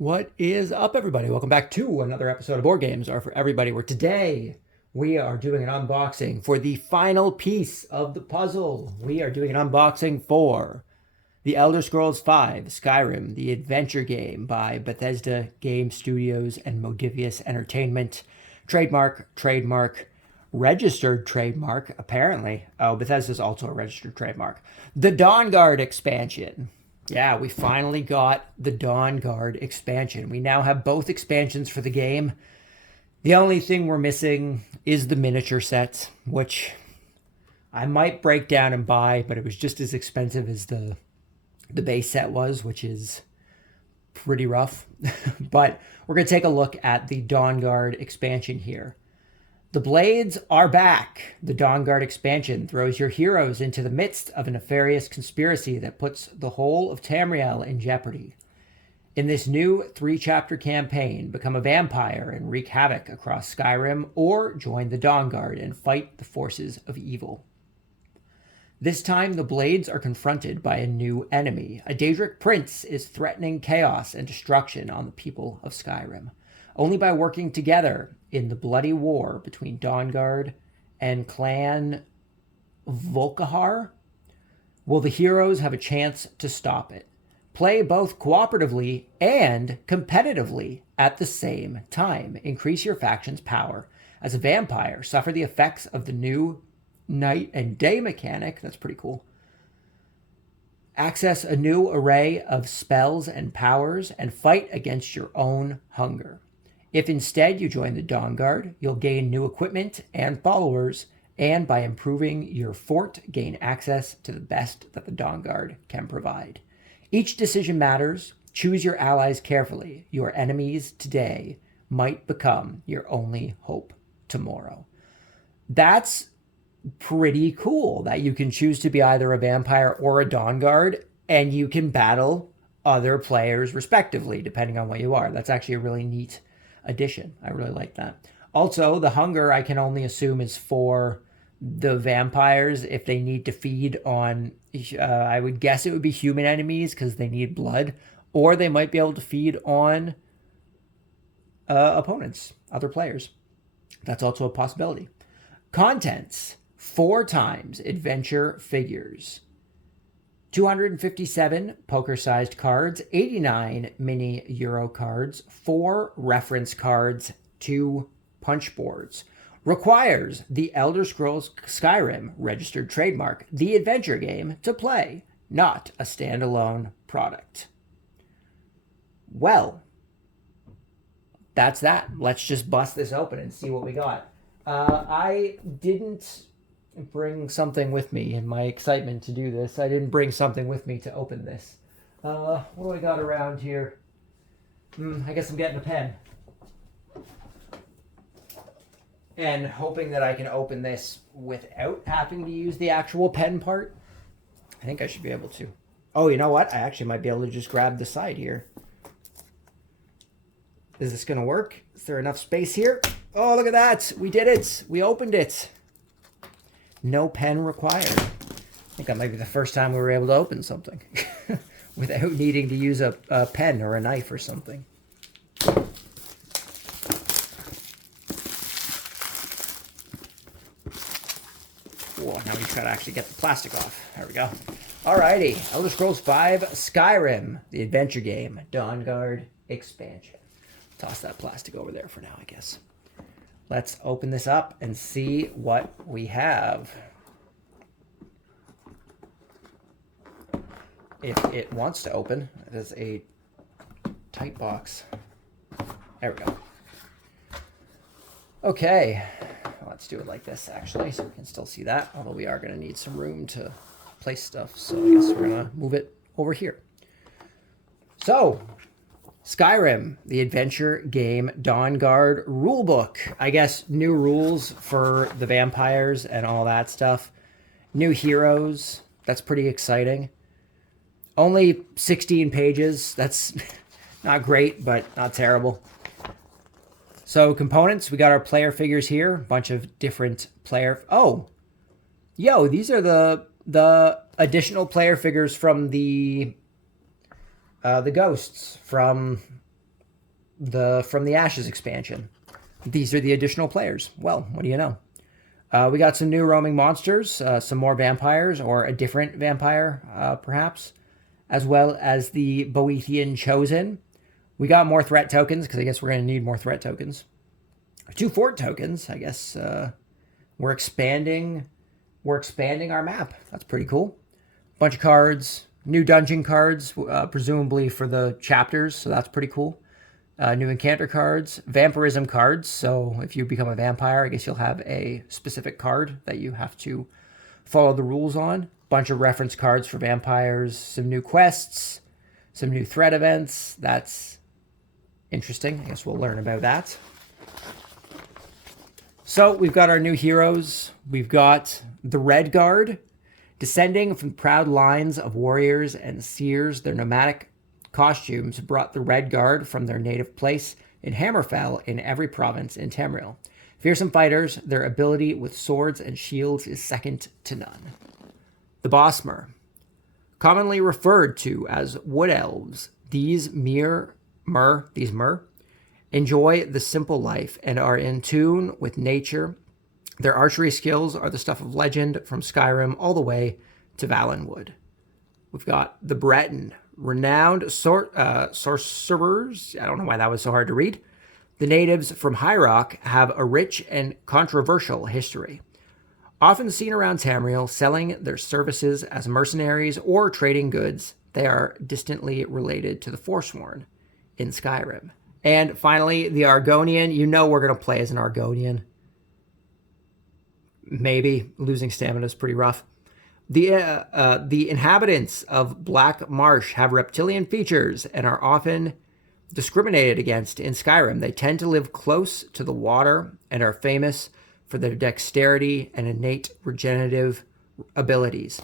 What is up, everybody? Welcome back to another episode of Board Games Are For Everybody, where today we are doing an unboxing for the final piece of the puzzle. We are doing an unboxing for The Elder Scrolls V Skyrim, the adventure game by Bethesda Game Studios and Modivius Entertainment. Trademark, registered trademark, apparently. Oh, Bethesda's also a registered trademark. The Dawnguard expansion. Yeah, we finally got the Dawnguard expansion. We now have both expansions for the game. The only thing we're missing is the miniature set, which I might break down and buy, but it was just as expensive as the base set was, which is pretty rough. But we're going to take a look at the Dawnguard expansion here. The Blades are back. The Dawnguard expansion throws your heroes into the midst of a nefarious conspiracy that puts the whole of Tamriel in jeopardy. In this new 3-chapter campaign, become a vampire and wreak havoc across Skyrim, or join the Dawnguard and fight the forces of evil. This time, the Blades are confronted by a new enemy. A Daedric prince is threatening chaos and destruction on the people of Skyrim. Only by working together in the bloody war between Dawnguard and Clan Volkihar will the heroes have a chance to stop it. Play both cooperatively and competitively at the same time. Increase your faction's power. As a vampire, suffer the effects of the new night and day mechanic. That's pretty cool. Access a new array of spells and powers and fight against your own hunger. If instead you join the Dawnguard, you'll gain new equipment and followers, and by improving your fort, gain access to the best that the Dawnguard can provide. Each decision matters. Choose your allies carefully. Your enemies today might become your only hope tomorrow. That's pretty cool that you can choose to be either a vampire or a Dawnguard, and you can battle other players respectively, depending on what you are. That's actually a really neat addition. I really like that. Also, the hunger, I can only assume, is for the vampires if they need to feed on, I would guess it would be human enemies because they need blood, or they might be able to feed on opponents, other players. That's also a possibility. Contents: 4 times adventure figures, 257 poker-sized cards, 89 mini Euro cards, 4 reference cards, 2 punch boards. Requires the Elder Scrolls Skyrim registered trademark, the adventure game, to play, not a standalone product. Well, that's that. Let's just bust this open and see what we got. I didn't bring something with me in my excitement to do this. I didn't bring something with me to open this. What do I got around here? I guess I'm getting a pen. And hoping that I can open this without having to use the actual pen part. I think I should be able to. Oh, you know what? I actually might be able to just grab the side here. Is this going to work? Is there enough space here? Oh, look at that. We did it. We opened it. No pen required. I think that might be the first time we were able to open something without needing to use a pen or a knife or something. Whoa, now we just gotta actually get the plastic off. There we go. Alrighty, Elder Scrolls V Skyrim, the adventure game, Dawnguard expansion. Toss that plastic over there for now, I guess. Let's open this up and see what we have. If it wants to open, it is a tight box. There we go. Okay, let's do it like this, actually, so we can still see that, although we are going to need some room to place stuff, so I guess we're going to move it over here. So, Skyrim, the adventure game Dawnguard rulebook. I guess new rules for the vampires and all that stuff. New heroes. That's pretty exciting. Only 16 pages. That's not great, but not terrible. So components, we got our player figures here. A bunch of different player... Oh! Yo, these are the additional player figures from the ghosts from from the Ashes expansion. These are the additional players. Well, what do you know? We got some new roaming monsters, some more vampires, or a different vampire, perhaps, as well as the Boethian Chosen. We got more threat tokens, because I guess we're going to need more threat tokens. 2 fort tokens, I guess. We're expanding our map. That's pretty cool. Bunch of cards, new dungeon cards, presumably for the chapters, so that's pretty cool. New encounter cards, vampirism cards. So if you become a vampire, I guess you'll have a specific card that you have to follow the rules on. Bunch of reference cards for vampires, some new quests, some new threat events. That's interesting. I guess we'll learn about that. So we've got our new heroes. We've got the Dawnguard, descending from proud lines of warriors and seers. Their nomadic costumes brought the Dawnguard from their native place in Hammerfell in every province in Tamriel. Fearsome fighters, their ability with swords and shields is second to none. The Bosmer, commonly referred to as wood elves, these mer enjoy the simple life and are in tune with nature. Their archery skills are the stuff of legend from Skyrim all the way to Valenwood. We've got the Breton, renowned sorcerers. I don't know why that was so hard to read. The natives from High Rock have a rich and controversial history. Often seen around Tamriel, selling their services as mercenaries or trading goods, they are distantly related to the Forsworn in Skyrim. And finally, the Argonian. You know we're going to play as an Argonian. Maybe. Losing stamina is pretty rough. The inhabitants of Black Marsh have reptilian features and are often discriminated against in Skyrim. They tend to live close to the water and are famous for their dexterity and innate regenerative abilities.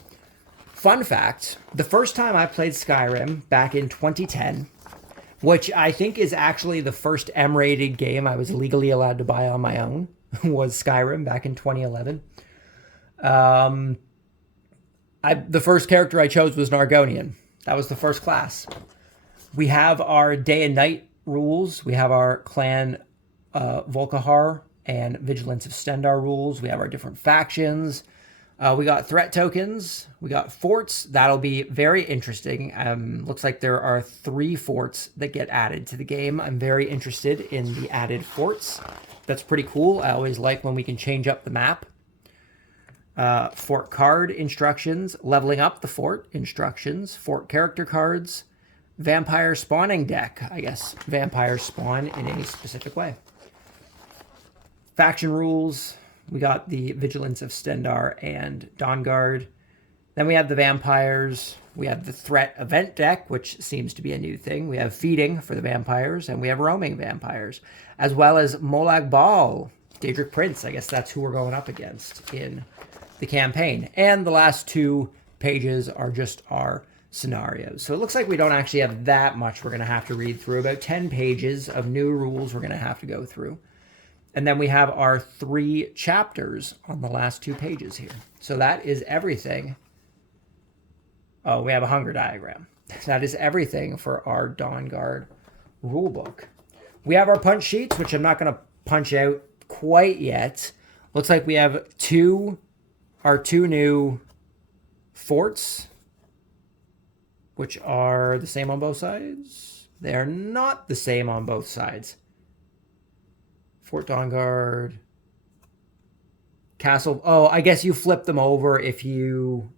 Fun fact, the first time I played Skyrim back in 2010, which I think is actually the first M-rated game I was legally allowed to buy on my own, was Skyrim back in 2011. The first character I chose was an Argonian. That was the first class. We have our day and night rules. We have our clan Volkihar and Vigilance of Stendarr rules. We have our different factions. We got threat tokens. We got forts. That'll be very interesting. Looks like there are 3 forts that get added to the game. I'm very interested in the added forts. That's pretty cool. I always like when we can change up the map. Fort card instructions, leveling up the fort instructions, fort character cards, vampire spawning deck. I guess vampires spawn in a specific way. Faction rules. We got the Vigilance of Stendarr and Dawnguard. Then we have the vampires. We have the threat event deck, which seems to be a new thing. We have feeding for the vampires, and we have roaming vampires, as well as Molag Bal, Daedric Prince. I guess that's who we're going up against in the campaign. And the last 2 pages are just our scenarios. So it looks like we don't actually have that much we're going to have to read through. About 10 pages of new rules we're going to have to go through. And then we have our 3 chapters on the last 2 pages here. So that is everything. Oh, we have a hunger diagram. That is everything for our Dawnguard rulebook. We have our punch sheets, which I'm not going to punch out quite yet. Looks like we have our 2 new forts, which are the same on both sides. They are not the same on both sides. Fort Dawnguard. Castle. Oh, I guess you flip them over if you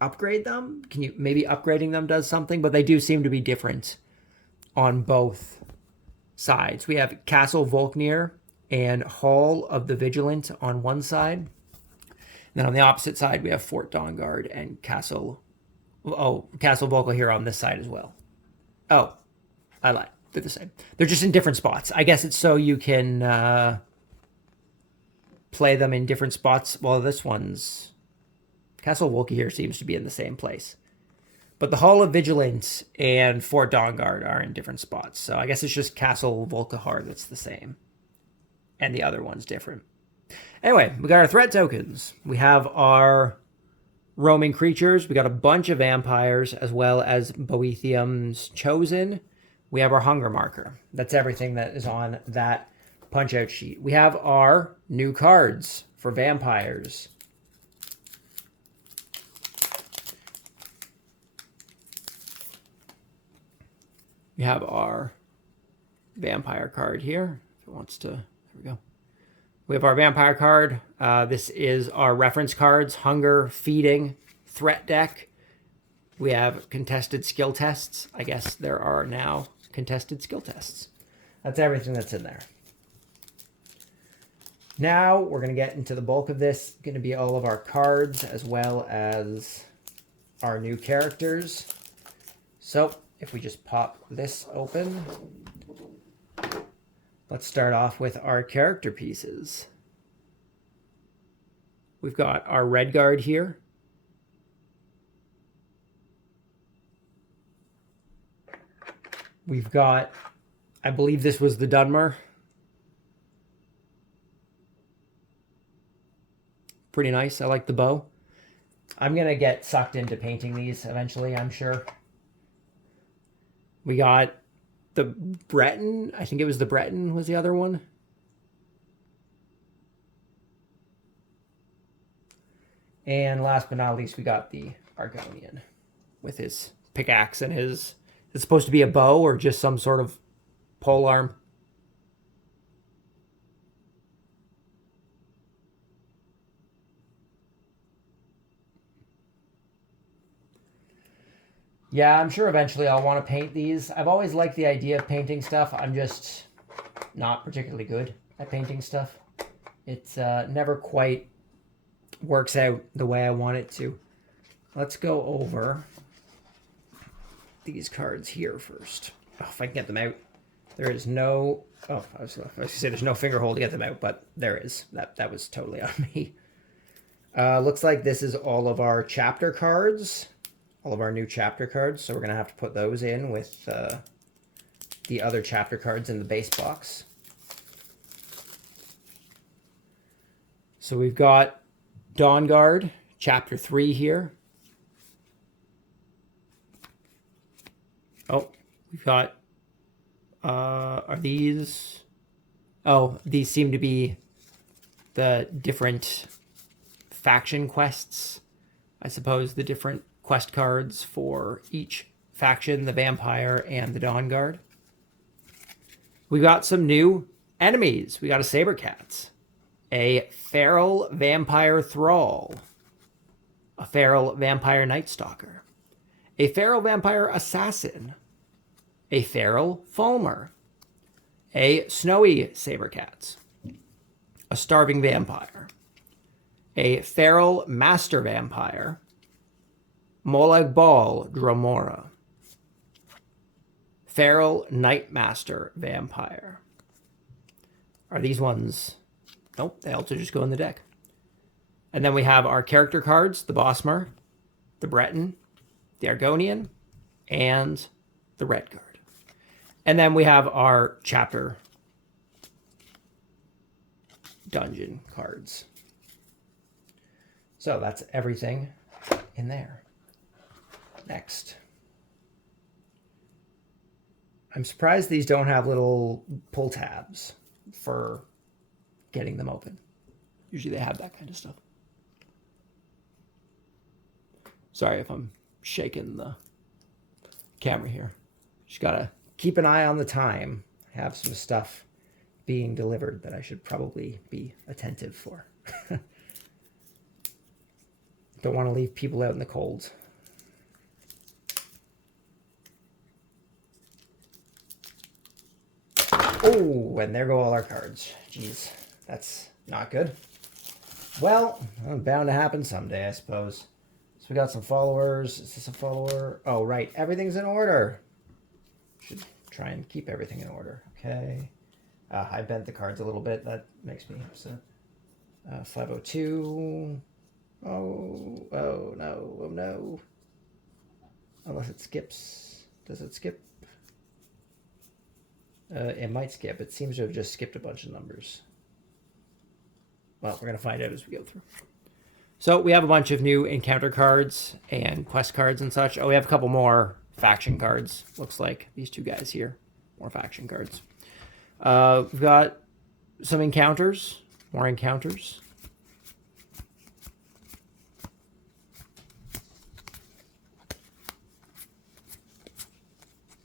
upgrade them. Can you maybe upgrading them does something, but they do seem to be different on both sides. We have Castle Volknir and Hall of the Vigilant on one side. And then on the opposite side, we have Fort Dawnguard and Castle Volkihar on this side as well. Oh, I lied. They're the same. They're just in different spots. I guess it's so you can play them in different spots. Well, this one's... Castle Volkihar seems to be in the same place. But the Hall of Vigilance and Fort Dawnguard are in different spots. So I guess it's just Castle Volkihar that's the same. And the other one's different. Anyway, we got our threat tokens. We have our roaming creatures. We got a bunch of vampires as well as Boethium's Chosen. We have our hunger marker. That's everything that is on that punch-out sheet. We have our new cards for vampires. We have our vampire card here. If it wants to, there we go. We have our vampire card. This is our reference cards: hunger, feeding, threat deck. We have contested skill tests. I guess there are now contested skill tests. That's everything that's in there. Now we're going to get into the bulk of this. Going to be all of our cards as well as our new characters. So if we just pop this open, let's start off with our character pieces. We've got our Redguard here. We've got, I believe this was the Dunmer. Pretty nice. I like the bow. I'm going to get sucked into painting these eventually, I'm sure. We got the Breton. I think it was the Breton was the other one. And last but not least, we got the Argonian with his pickaxe and his... It's supposed to be a bow or just some sort of pole arm. Yeah, I'm sure eventually I'll want to paint these. I've always liked the idea of painting stuff. I'm just not particularly good at painting stuff. It's never quite works out the way I want it to. Let's go over these cards here first. Oh, if I can get them out. There is no... Oh, I was going to say there's no finger hole to get them out, but there is. That was totally on me. Looks like this is all of our chapter cards. All of our new chapter cards. So we're going to have to put those in with the other chapter cards in the base box. So we've got Dawnguard, chapter 3 here. Oh, we've got, are these, oh, these seem to be the different faction quests. I suppose the different quest cards for each faction, the Vampire and the Dawnguard. We got some new enemies. We got a Sabercats, a Feral Vampire Thrall, a Feral Vampire Night Stalker, a Feral Vampire Assassin, a Feral Fulmer, a Snowy Sabercats, a Starving Vampire, a Feral Master Vampire, Molag Bal Dromora, Feral Nightmaster Vampire. Are these ones? Nope, they also just go in the deck. And then we have our character cards, the Bosmer, the Breton, the Argonian, and the Redguard. And then we have our chapter dungeon cards. So that's everything in there. Next. I'm surprised these don't have little pull tabs for getting them open. Usually they have that kind of stuff. Sorry if I'm shaking the camera here. Just gotta keep an eye on the time. I have some stuff being delivered that I should probably be attentive for. Don't want to leave people out in the cold. Oh, and there go all our cards. Jeez, that's not good. Well, bound to happen someday, I suppose. So we got some followers. Is this a follower? Oh, right. Everything's in order. Should try and keep everything in order. Okay. I bent the cards a little bit. That makes me upset. 502. Oh, no. Oh, no. Unless it skips. Does it skip? It might skip. It seems to have just skipped a bunch of numbers. Well, we're going to find out as we go through. So we have a bunch of new encounter cards and quest cards and such. Oh, we have a couple more faction cards, looks like. These two guys here, more faction cards. We've got some encounters, more encounters.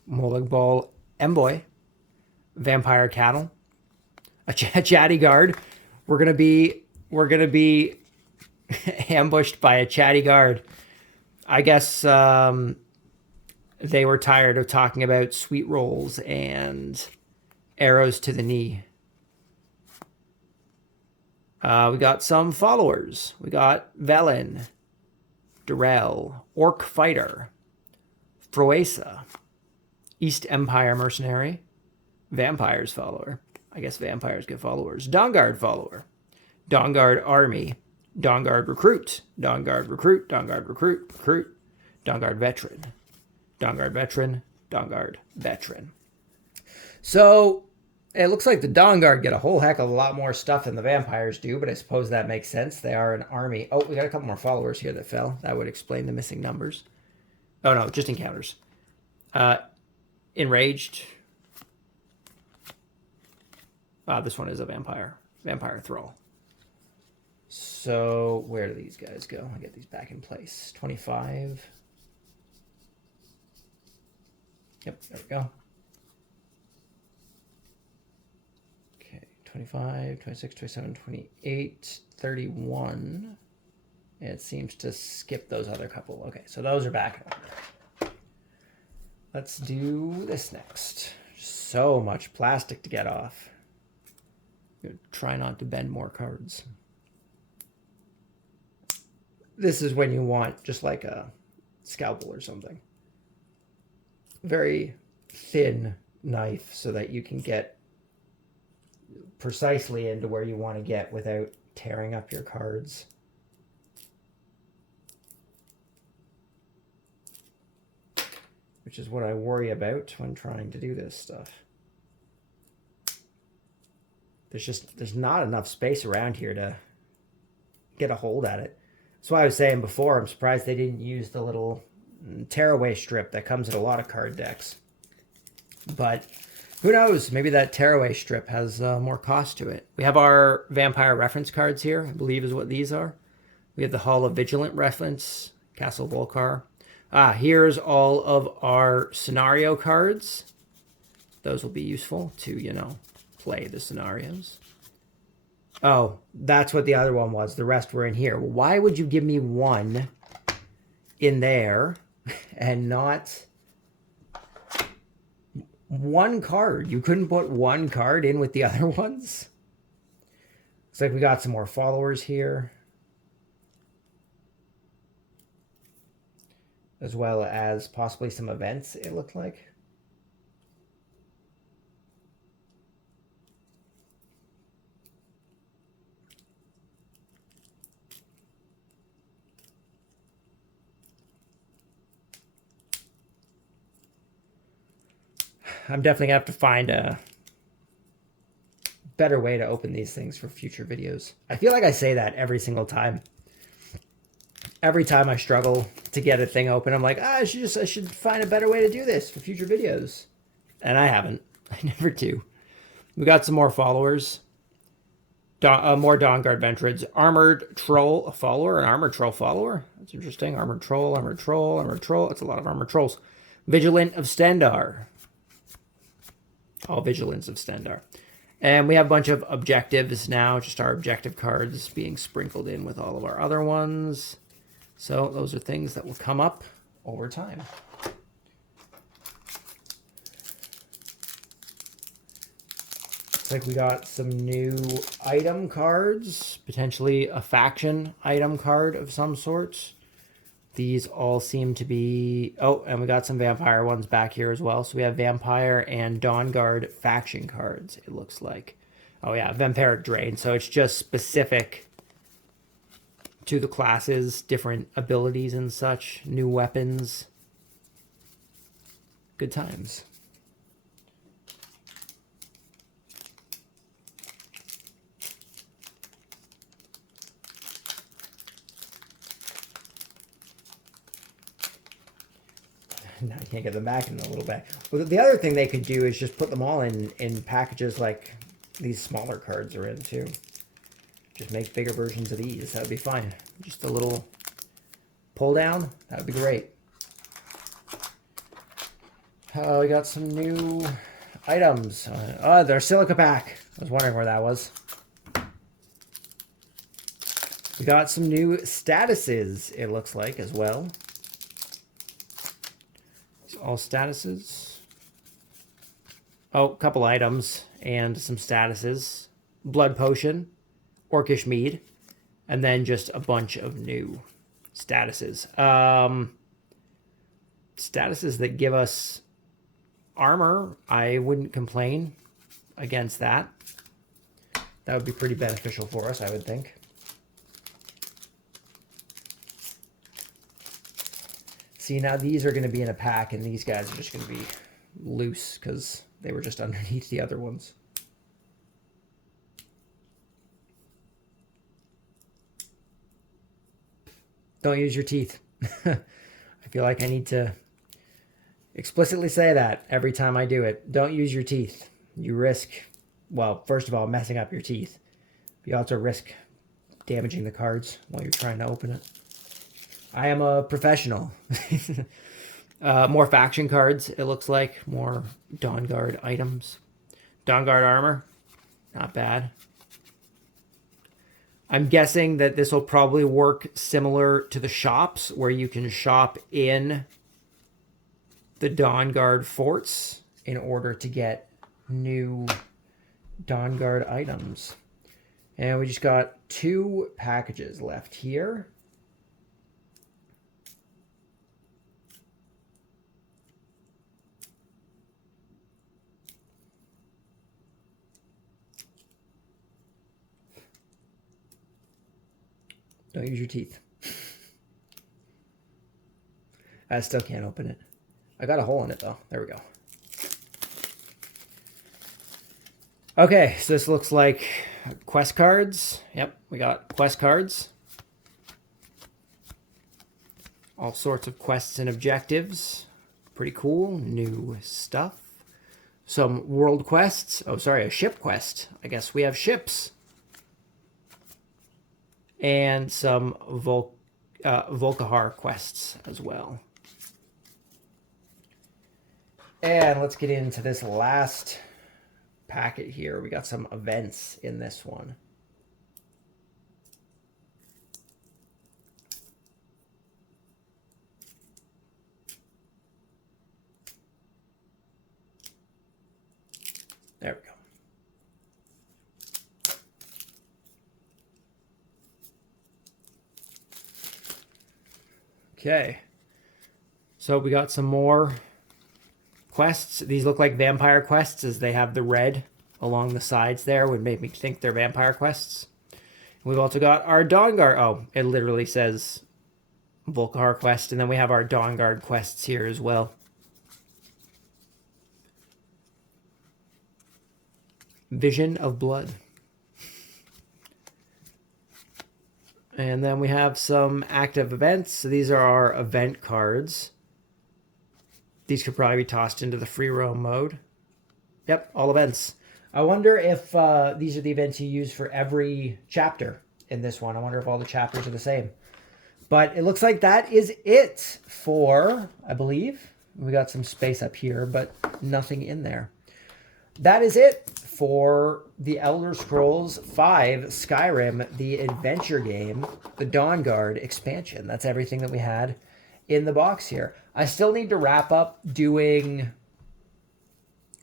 Molag Bal Envoy, Vampire Cattle, a chatty guard. We're gonna be ambushed by a chatty guard. I guess they were tired of talking about sweet rolls and arrows to the knee. We got some followers. We got Velen, Durrell, Orc Fighter, Froesa, East Empire Mercenary, Vampires follower. I guess vampires get followers. Dawnguard follower. Dawnguard army. Dawnguard recruit. Dawnguard recruit. Dawnguard recruit. Recruit. Dawnguard veteran. Dawnguard veteran. Dawnguard veteran. So it looks like the Dawnguard get a whole heck of a lot more stuff than the vampires do, but I suppose that makes sense. They are an army. Oh, we got a couple more followers here that fell. That would explain the missing numbers. Oh no, just encounters. Enraged. This one is a vampire. Vampire Thrall. So where do these guys go? I'll get these back in place. 25. Yep, there we go. Okay, 25, 26, 27, 28, 31. And it seems to skip those other couple. Okay, so those are back. Let's do this next. So much plastic to get off. Try not to bend more cards. This is when you want just like a scalpel or something. Very thin knife so that you can get precisely into where you want to get without tearing up your cards. Which is what I worry about when trying to do this stuff. There's not enough space around here to get a hold at it. That's why I was saying before, I'm surprised they didn't use the little tearaway strip that comes in a lot of card decks. But who knows? Maybe that tearaway strip has more cost to it. We have our vampire reference cards here, I believe is what these are. We have the Hall of Vigilant reference, Castle Volcar. Here's all of our scenario cards. Those will be useful to, you know, play the scenarios. Oh, that's what the other one was. The rest were in here. Why would you give me one in there and not one card? You couldn't put one card in with the other ones? Looks like we got some more followers here. As well as possibly some events, it looked like. I'm definitely going to have to find a better way to open these things for future videos. I feel like I say that every single time. Every time I struggle to get a thing open, I'm like, I should find a better way to do this for future videos. And I haven't. I never do. We got some more followers. More Dawnguard veterans. Armored Troll, a follower. An Armored Troll follower. That's interesting. Armored Troll, Armored Troll, Armored Troll. That's a lot of Armored Trolls. Vigilant of Stendar. All Vigilance of Stendar. And we have a bunch of objectives now. Just our objective cards being sprinkled in with all of our other ones. So those are things that will come up over time. Looks like we got some new item cards. Potentially a faction item card of some sort. These all seem to be... Oh, and we got some vampire ones back here as well. So we have vampire and Dawnguard faction cards, it looks like. Oh yeah, Vampiric Drain. So it's just specific to the classes, different abilities and such, new weapons. Good times. Now I can't get them back in a little bit. Well, the other thing they could do is just put them all in packages like these smaller cards are in too. Just make bigger versions of these. That would be fine. Just a little pull down. That would be great. We got some new items. Oh, their silica pack. I was wondering where that was. We got some new statuses, it looks like, as well. All statuses. Oh, a couple items and some statuses. Blood potion, orcish mead, and then just a bunch of new statuses. Statuses that give us armor, I wouldn't complain against that. That would be pretty beneficial for us, I would think. See, now these are going to be in a pack, and these guys are just going to be loose because they were just underneath the other ones. Don't use your teeth. I feel like I need to explicitly say that every time I do it. Don't use your teeth. You risk, well, first of all, messing up your teeth. You also risk damaging the cards while you're trying to open it. I am a professional. More faction cards, it looks like. More Dawnguard items. Dawnguard armor. Not bad. I'm guessing that this will probably work similar to the shops, where you can shop in the Dawnguard forts in order to get new Dawnguard items. And we just got 2 packages left here. Don't use your teeth. I still can't open it. I got a hole in it, though. There we go. Okay, so this looks like quest cards. Yep, we got quest cards. All sorts of quests and objectives. Pretty cool. New stuff. Some world quests. Oh, sorry, a ship quest. I guess we have ships. And some Volkahar quests as well. And let's get into this last packet here. We got some events in this one. There we go. Okay, so we got some more quests. These look like vampire quests as they have the red along the sides there. Would make me think they're vampire quests. We've also got our Dawnguard. Oh, it literally says Volkahar quest. And then we have our Dawnguard quests here as well. Vision of Blood. And then we have some active events. So these are our event cards. These could probably be tossed into the free roam mode. Yep, all events. I wonder if these are the events you use for every chapter in this one. I wonder if all the chapters are the same. But it looks like that is it for, I believe. We got some space up here, but nothing in there. That is it for the Elder Scrolls V Skyrim, the adventure game, the Dawnguard expansion. That's everything that we had in the box here. I still need to wrap up doing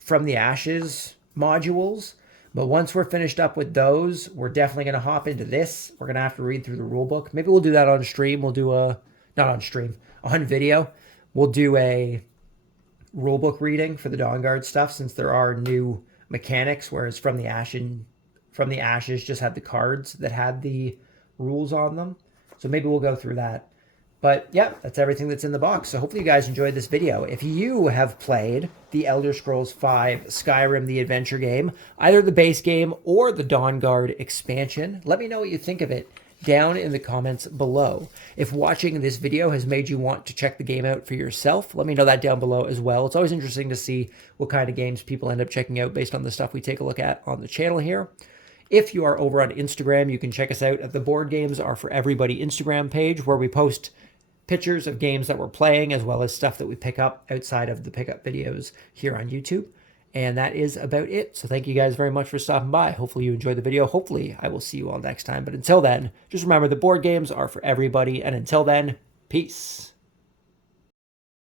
From the Ashes modules, but once we're finished up with those, we're definitely going to hop into this. We're going to have to read through the rule book. Maybe we'll do that on stream. We'll do not on stream, on video. We'll do a rule book reading for the Dawnguard stuff, since there are new mechanics, whereas From the Ashes just had the cards that had the rules on them. So maybe we'll go through that. But yeah, that's everything that's in the box. So hopefully you guys enjoyed this video. If you have played the Elder Scrolls V Skyrim, the adventure game, either the base game or the Dawnguard expansion, let me know what you think of it down in the comments below. If watching this video has made you want to check the game out for yourself, let me know that down below as well. It's always interesting to see what kind of games people end up checking out based on the stuff we take a look at on the channel here. If you are over on Instagram, you can check us out at the Board Games Are For Everybody Instagram page, where we post pictures of games that we're playing, as well as stuff that we pick up outside of the pickup videos here on YouTube. And that is about it. So thank you guys very much for stopping by. Hopefully you enjoyed the video. Hopefully I will see you all next time. But until then, just remember the board games are for everybody. And until then, peace.